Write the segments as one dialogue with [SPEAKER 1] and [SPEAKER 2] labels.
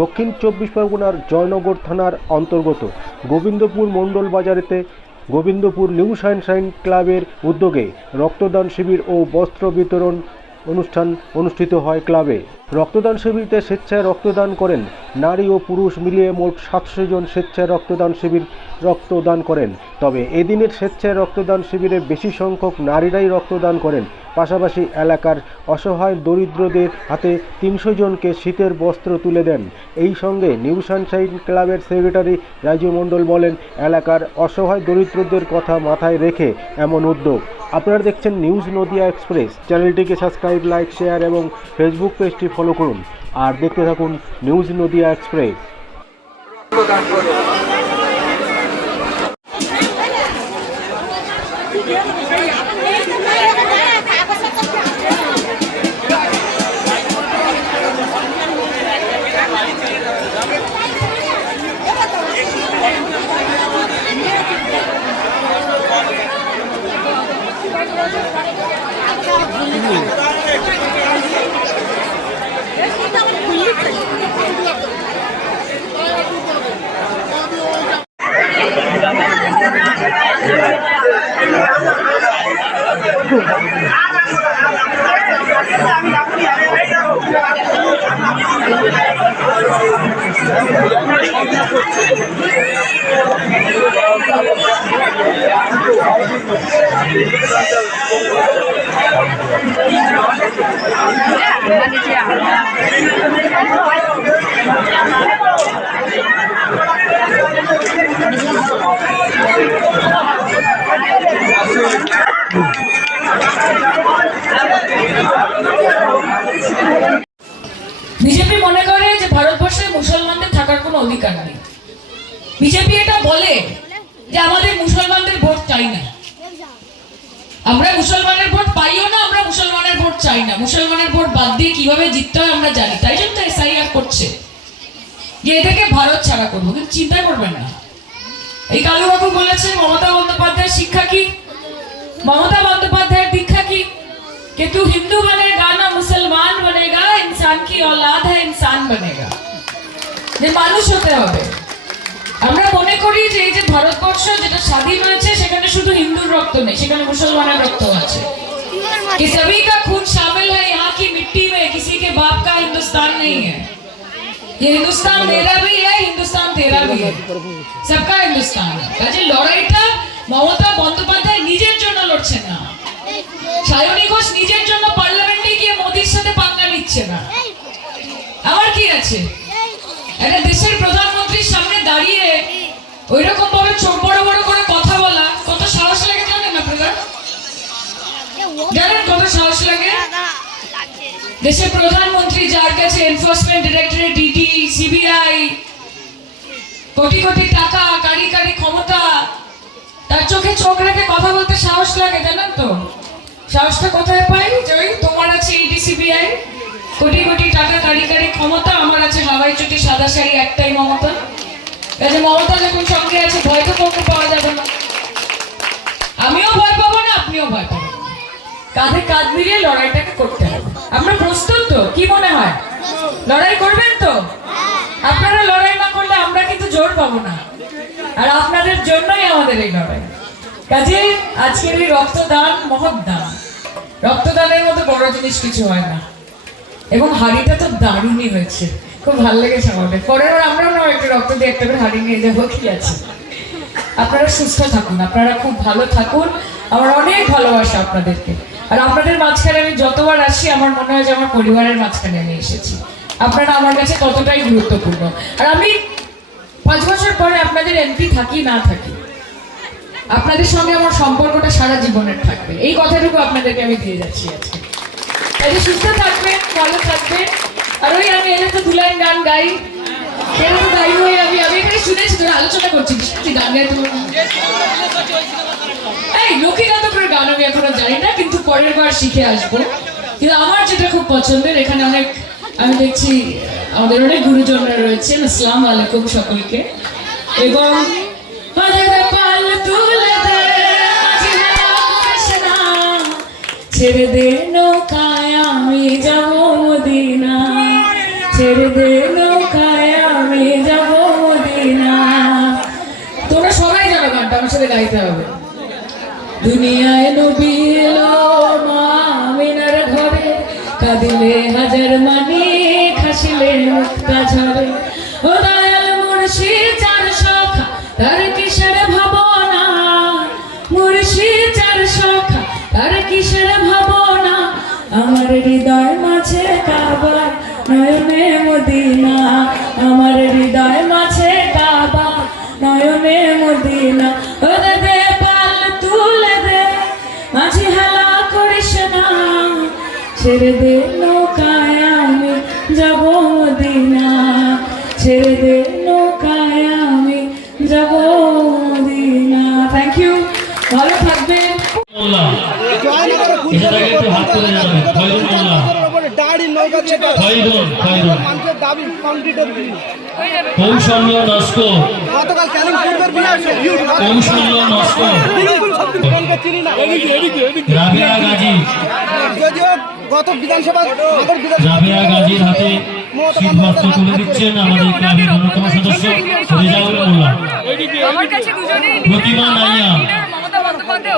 [SPEAKER 1] দক্ষিণ চব্বিশ পরগনার জয়নগর থানার অন্তর্গত গোবিন্দপুর মণ্ডল বাজারেতে গোবিন্দপুর নিউ সানশাইন ক্লাবের উদ্যোগে রক্তদান শিবির ও বস্ত্র বিতরণ অনুষ্ঠান অনুষ্ঠিত হয় ক্লাবে। রক্তদান শিবিরতে স্বেচ্ছায় রক্তদান করেন। নারী ও পুরুষ মিলিয়ে মোট সাতশো জন স্বেচ্ছায় রক্তদান শিবির রক্তদান করেন। তবে এদিনের স্বেচ্ছায় রক্তদান শিবিরে বেশি সংখ্যক নারীরাই রক্তদান করেন। পাশাপাশি এলাকার অসহায় দরিদ্রদের হাতে তিনশো জনকে শীতের বস্ত্র তুলে দেন। এই সঙ্গে নিউ সানশাইন ক্লাবের সেক্রেটারি রাজু মণ্ডল বলেন, এলাকার অসহায় দরিদ্রদের কথা মাথায় রেখে এমন উদ্যোগ। আপনারা দেখছেন নিউজ নদিয়া এক্সপ্রেস। চ্যানেলটিকে সাবস্ক্রাইব, লাইক, শেয়ার এবং ফেসবুক পেজটি ফলো করুন আর দেখতে থাকুন নিউজ নদিয়া এক্সপ্রেস
[SPEAKER 2] প্রদান করো
[SPEAKER 3] বিজেপি মনে করে যে ভারতবর্ষে মুসলমানদের থাকার কোনো অধিকার নেই বিজেপি এটা বলে যে আমাদের মুসলমানদের ভোট চাই না আমরা মুসলমানের ভোট পাইও না আমরা মুসলমানের ভোট চাই না মুসলমানের ভোট বাদ দিয়ে কিভাবে জিততে হয় আমরা জানি তাই জন্য এসআইআর করছে যে এদেরকে ভারত ছাড়া করবো কিন্তু চিন্তা করবেন না এই কালুবাবু বলেছে মমতা বন্দ্যোপাধ্যায়ের শিক্ষা কি ममता बंदोपाध्याय दीक्षा की कि तू हिंदू बनेगा ना मुसलमान बनेगा इंसान की औलाद है इंसान बनेगा যে মানুষ হতে হবে আমরা মনে করি যে এই যে ভারতবর্ষ যেটা স্বাধীন হয়েছে সেখানে শুধু হিন্দুর রক্ত নেই সেখানে মুসলমানের রক্ত আছে कि सभी का खून शामिल है यहाँ की मिट्टी में किसी के बाप का हिंदुस्तान नहीं है ये हिंदुस्तान मेरा भी है हिंदुस्तान तेरा भी है सबका हिंदुस्तान है কাজে লড়াইটা মমতা বন্দ্যোপাধ্যায় নিজের জন্য লড়ছে না সায়নী ঘোষ নিজের জন্য পার্লামেন্টে গিয়ে মোদির সাথে পাঙ্গা নিচ্ছে না আমার কি আছে একটা দেশের প্রধানমন্ত্রীর সামনে দাঁড়িয়ে ওই রকম ভাবে চোখ বড় বড় করে কথা বলা, কত সাহস লাগে জানেন আপনারা জানেন কত সাহস লাগে? দেশের প্রধানমন্ত্রী যার কাছে enforcement directorate DD CBI crore crore টাকা, কারি কারি ক্ষমতা, তার চোখে চোখ রেখে কথা বলতে সাহস লাগে, জানেন তো? সাহসটা কোথায় পাই? যে তোমার আছে ইডি সিবিআই কোটি কোটি টাকা কারি কারি ক্ষমতা আমার আছে হাওয়াই চুটি, সাদা শাড়ি, একটাই মমতা। কাজে মমতা যখন সঙ্গে আছে, ভয় তো কাউকে পাওয়া যাবে না। আমিও ভয় পাবো না, আপনিও ভয় পাবেন। কাঁধে কাঁধ মিলিয়ে লড়াইটাকে করতে হবে। আমরা প্রস্তুত তো? কি মনে হয়? লড়াই করবেন তো? আপনারা লড়াই না করলে আমরা কিন্তু জোর পাবো না। আর আপনাদের জন্যই আমাদের এই লড়াই। কাজে আজকের এই রক্তদান মহৎ দান রক্তদানের মতো বড় জিনিস কিছু হয় না। এবং হাড়িটা তো দারুণই হয়েছে। খুব ভালো লেগেছে আমাদের পরের আমরাও না একটু রক্ত দিয়ে একটা করে হাড়ি নিয়ে যাব কি আছে? আপনারা সুস্থ থাকুন, আপনারা খুব ভালো থাকুন। আমার অনেক ভালোবাসা আপনাদেরকে। আর আপনাদের মাঝখানে আমি যতবার আসি আমার মনে হয় যে আমার পরিবারের মাঝখানে আমি এসেছি। আপনারা আমার কাছে ততটাই গুরুত্বপূর্ণ। আর আমি পাঁচ বছর পরে আপনাদের এমপি থাকি, না থাকি, আপনাদের সঙ্গে আমার সম্পর্কটা সারা জীবনের থাকবে। এই কথাটুকু আপনাদেরকে আমি দিয়ে যাচ্ছি আজকে। তাই সুস্থ থাকবেন, ভালো থাকবেন। আর ওই আমি এলে তো দুলাইন গান গাই। কেন গাই হয়ে আমি আমি এখানে শুনেছি তোরা আলোচনা করছিস তুই গান গাই তোমার এই লক্ষ্মীকান্ত করে গান আমি এখনও জানি না, কিন্তু পরের বার শিখে আসব। কিন্তু আমার যেটা খুব পছন্দের, এখানে অনেক, আমি দেখছি, আমাদের অনেক গুরুজনরা রয়েছেন। আসসালাম আলাইকুম সকলকে। এবং পালের পাল তুলে আমি যাব মদিনা। ছেড়ে দে নৌকায় আমি যাব মদিনা। তোমরা সবাই জানো গানটা, আমার সাথে গাইতে হবে। দুনিয়ায় নবী এলো মা ঘরে। কাঁদিলে হাজার মানি খাসিলে মুক্তা ঝরে ও দয়াল মুর্শি চার সখা তার কিস আমার হৃদয় মাঝে কাবা নয়নে মদিনা আমার হৃদয় মাঝে কাবা নয়নে মদিনা ও দে দে পাল তুলে দে। মাঝে হেলা করিস না ছেড়ে দে নৌকায় আমি যাব মদিনা। ছেড়ে দে নৌকায় আমি যাব মদিনা। থ্যাংক ইউ ভালো থাকবেন।
[SPEAKER 4] তুলে যাবে খয়রুল মোল্লা খয়রুল খয়রুল কৌশল্য নস্কর কৌশল্য নস্কর রাবিয়া গাজী।
[SPEAKER 5] গত বিধানসভা
[SPEAKER 4] রাবিয়া গাজীর হাতে শীতবস্ত্র তুলে দিচ্ছেন আমাদের ক্লাবের অন্যতম সদস্য রেজাউল মোল্লা
[SPEAKER 6] আমার কাছে দুজনেই
[SPEAKER 4] প্রতিমা নাইয়া। নাইয়া।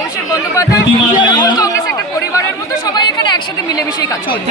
[SPEAKER 6] তৃণমূল কংগ্রেস একটা পরিবারের মতো সবাই এখানে একসাথে মিলেমিশেই কাজ করে।